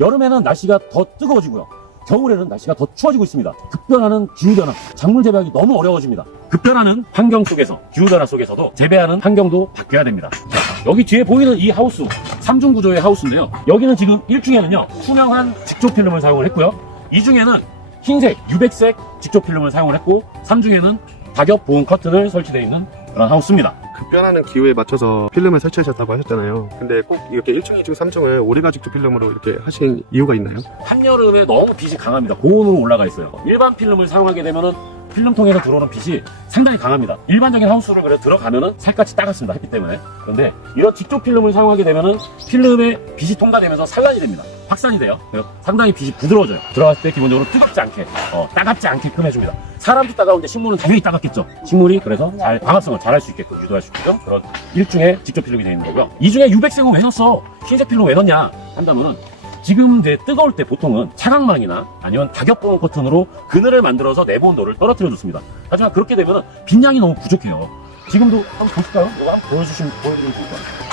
여름에는 날씨가 더 뜨거워지고요. 겨울에는 날씨가 더 추워지고 있습니다. 급변하는 기후변화, 작물 재배하기 너무 어려워집니다. 급변하는 환경 속에서, 기후변화 속에서도 재배하는 환경도 바뀌어야 됩니다. 자, 여기 뒤에 보이는 이 하우스, 3중 구조의 하우스인데요. 여기는 지금 1중에는요, 투명한 직조 필름을 사용을 했고요. 2중에는 흰색, 유백색 직조 필름을 사용을 했고, 3중에는 다겹 보온 커튼을 설치되어 있는 그런 하우스입니다. 급변하는 기후에 맞춰서 필름을 설치하셨다고 하셨잖아요. 근데 꼭 이렇게 1층, 2층, 3층을 오리가죽조 필름으로 이렇게 하신 이유가 있나요? 한여름에 너무 빛이 강합니다. 고온으로 올라가 있어요. 일반 필름을 사용하게 되면은 필름통에서 들어오는 빛이 상당히 강합니다. 일반적인 하우스를 그래 들어가면은 살갗이 따갑습니다. 햇빛 때문에. 그런데 이런 직조 필름을 사용하게 되면은 필름에 빛이 통과되면서 산란이 됩니다. 확산이 돼요. 상당히 빛이 부드러워져요. 들어갔을 때 기본적으로 뜨겁지 않게, 어, 따갑지 않게끔 해줍니다. 사람도 따가운데 식물은 당연히 따갑겠죠. 식물이 그래서 잘 광합성을 잘할 수 있게끔 유도할 수 있게끔 그런 일종의 직조 필름이 되어 있는 거고요. 이 중에 유백색은 왜 넣었어? 흰색 필름 왜 넣냐? 한다면은 지금 이제 뜨거울 때 보통은 차광망이나 아니면 다격보온 커튼으로 그늘을 만들어서 내부 온도를 떨어뜨려 줬습니다. 하지만 그렇게 되면 빛량이 너무 부족해요. 지금도 한번 보실까요? 이거 한번 보여주시면 보여드리면 좋을 것 같아요.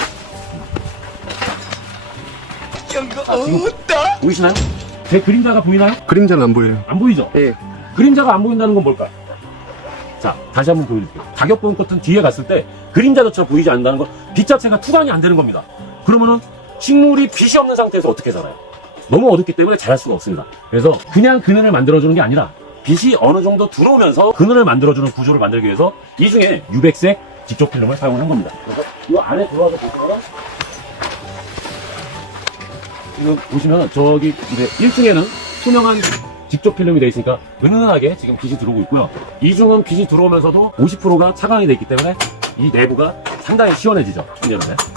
아, 지금 보이시나요? 제 그림자가 보이나요? 그림자는 안 보여요. 안 보이죠? 예. 그림자가 안 보인다는 건 뭘까요? 자, 다시 한번 보여줄게요. 다격보온 커튼 뒤에 갔을 때 그림자조차 보이지 않는다는 건 빛 자체가 투광이 안 되는 겁니다. 그러면은 식물이 빛이 없는 상태에서 어떻게 살아요? 너무 어둡기 때문에 자랄 수가 없습니다. 그래서 그냥 그늘을 만들어주는 게 아니라 빛이 어느 정도 들어오면서 그늘을 만들어주는 구조를 만들기 위해서 이 중에 유백색 직조 필름을 사용한 겁니다. 그래서 이 안에 들어와서 보시면 지금 보시면 저기 이제 1층에는 투명한 직접 필름이 되어 있으니까 은은하게 지금 빛이 들어오고 있고요. 이중은 빛이 들어오면서도 50%가 차광이 되어 있기 때문에 이 내부가 상당히 시원해지죠. 한여름에.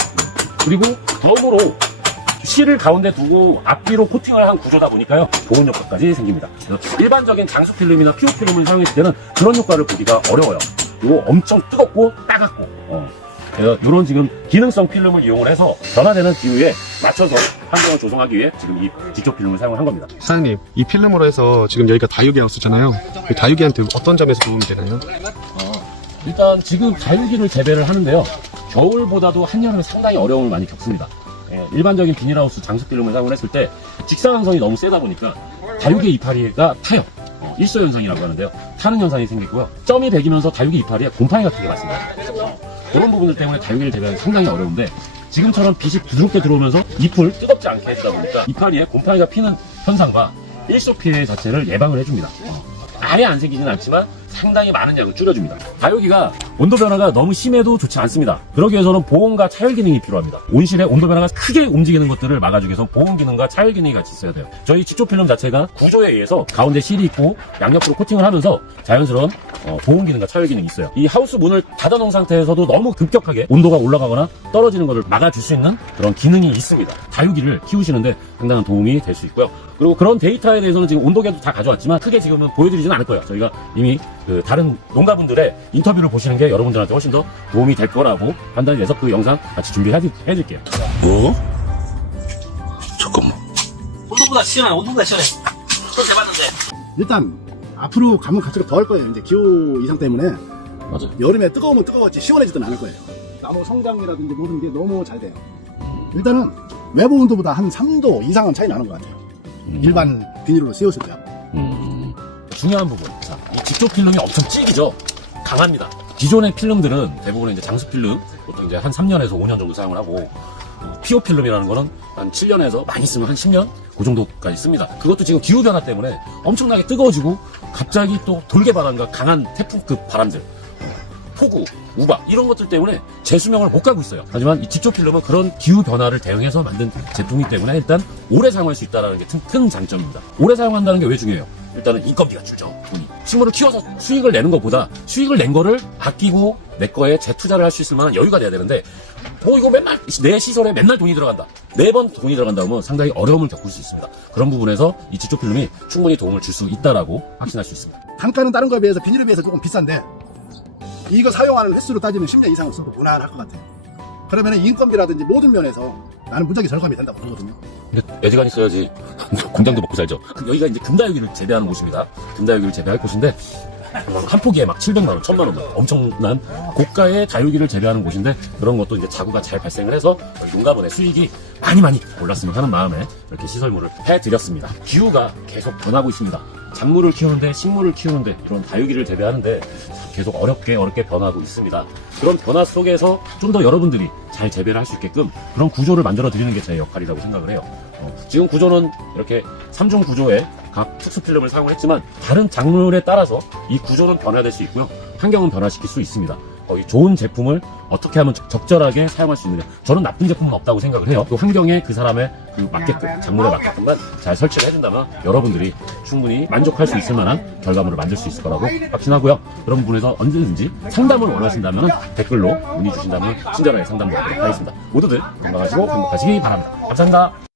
그리고 덤으로 실을 가운데 두고 앞뒤로 코팅을 한 구조다 보니까요. 보온 효과까지 생깁니다. 일반적인 장수 필름이나 피오 필름을 사용했을 때는 그런 효과를 보기가 어려워요. 이거 엄청 뜨겁고 따갑고 어. 그래서 이런 지금 기능성 필름을 이용을 해서 변화되는 기후에 맞춰서 환경을 조성하기 위해 지금 이 직접 필름을 사용을 한 겁니다. 사장님, 이 필름으로 해서 지금 여기가 다육이 하우스잖아요. 이 다육이한테 어떤 점에서 도움이 되나요? 일단 지금 다육이를 재배를 하는데요. 겨울보다도 한여름에 상당히 어려움을 많이 겪습니다. 예, 일반적인 비닐하우스 필름을 사용을 했을 때 직사광선이 너무 세다 보니까 다육이 이파리가 타요. 어, 일소 현상이라고 하는데요. 타는 현상이 생기고요. 점이 배기면서 다육이 이파리에 곰팡이 같은 게 많습니다. 어, 그런 부분들 때문에 다육이를 재배하기 상당히 어려운데 지금처럼 빛이 부드럽게 들어오면서 잎을 뜨겁지 않게 해주다 보니까 이파리에 곰팡이가 피는 현상과 일소 피해 자체를 예방을 해줍니다. 어, 아예 안 생기진 않지만 상당히 많은 양을 줄여줍니다. 다육이가 온도 변화가 너무 심해도 좋지 않습니다. 그러기 위해서는 보온과 차열 기능이 필요합니다. 온실의 온도 변화가 크게 움직이는 것들을 막아주기 위해서 보온 기능과 차열 기능이 같이 있어야 돼요. 저희 직조 필름 자체가 구조에 의해서 가운데 실이 있고 양옆으로 코팅을 하면서 자연스러운 어, 보온 기능과 차열 기능이 있어요. 이 하우스 문을 닫아놓은 상태에서도 너무 급격하게 온도가 올라가거나 떨어지는 것을 막아줄 수 있는 그런 기능이 있습니다. 다육이를 키우시는데 상당한 도움이 될 수 있고요. 그리고 그런 데이터에 대해서는 지금 온도계도 다 가져왔지만 크게 지금은 보여드리지는 않을 거예요. 저희가 이미 그 다른 농가분들의 인터뷰를 보시는 게 여러분들한테 훨씬 더 도움이 될 거라고 판단이 돼서 그 영상 같이 준비해 드릴게요. 뭐? 잠깐만. 온도보다 시원해, 온도보다 시원해. 또 재봤는데. 일단 앞으로 가면 갈수록 더할 거예요. 이제 기후 이상 때문에 맞아요. 여름에 뜨거우면 뜨거웠지 시원해지든 않을 거예요. 나무 성장이라든지 모든 게 너무 잘 돼요. 일단은 외부 온도보다 한 3도 이상은 차이 나는 것 같아요. 일반 비닐로 씌웠을 때. 음, 중요한 부분. 자, 이 직조 필름이 엄청 질기죠? 강합니다. 기존의 필름들은 대부분 이제 장수 필름, 보통 이제 한 3년에서 5년 정도 사용을 하고, 어, 피오 필름이라는 거는 한 7년에서 많이 쓰면 한 10년? 그 정도까지 씁니다. 그것도 지금 기후 변화 때문에 엄청나게 뜨거워지고, 갑자기 또 돌개 바람과 강한 태풍급 바람들, 어, 폭우, 우박, 이런 것들 때문에 재수명을 못 가고 있어요. 하지만 이 직조 필름은 그런 기후 변화를 대응해서 만든 제품이기 때문에 일단 오래 사용할 수 있다는 게큰 장점입니다. 오래 사용한다는 게 왜 중요해요? 일단은 인건비가 줄죠. 돈이. 식물을 키워서 수익을 내는 것보다 수익을 낸 거를 아끼고 내 거에 재투자를 할 수 있을 만한 여유가 돼야 되는데 뭐 이거 맨날 내 시설에 맨날 돈이 들어간다. 매번 돈이 들어간다 하면 상당히 어려움을 겪을 수 있습니다. 그런 부분에서 이 직조 필름이 충분히 도움을 줄 수 있다라고 확신할 수 있습니다. 단가는 다른 거에 비해서 비닐에 비해서 조금 비싼데 이거 사용하는 횟수로 따지면 10년 이상을 써도 무난할 것 같아요. 그러면 인건비라든지 모든 면에서 나는 무척이 절감이 된다고 보거든요. 근데 애지간 있어야지 공장도 먹고 살죠. 그 여기가 이제 금다육이를 재배하는 곳입니다. 금다육이를 재배할 곳인데 한 포기에 막 700만 원, 1000만 원 엄청난 고가의 다육이를 재배하는 곳인데 그런 것도 이제 자구가 잘 발생을 해서 저희 농가분의 수익이 많이 많이 올랐으면 하는 마음에 이렇게 시설물을 해드렸습니다. 기후가 계속 변하고 있습니다. 작물을 키우는데 식물을 키우는데 이런 다육이를 재배하는데 계속 어렵게 어렵게 변하고 있습니다. 그런 변화 속에서 좀 더 여러분들이 잘 재배를 할 수 있게끔 그런 구조를 만들어 드리는 게 제 역할이라고 생각을 해요. 어, 지금 구조는 이렇게 3중 구조의 각 특수 필름을 사용을 했지만 다른 작물에 따라서 이 구조는 변화될 수 있고요. 환경은 변화시킬 수 있습니다. 거기 좋은 제품을 어떻게 하면 적- 적절하게 사용할 수 있느냐. 저는 나쁜 제품은 없다고 생각을 해요. 그 환경에 그 사람의 그 맞게끔, 작물에 맞게끔만 잘 설치를 해준다면 여러분들이 충분히 만족할 수 있을 만한 결과물을 만들 수 있을 거라고 확신하고요. 그런 부분에서 언제든지 상담을 원하신다면 댓글로 문의 주신다면 친절하게 상담 드리도록 하겠습니다. 모두들 건강하시고 행복하시기 바랍니다. 감사합니다.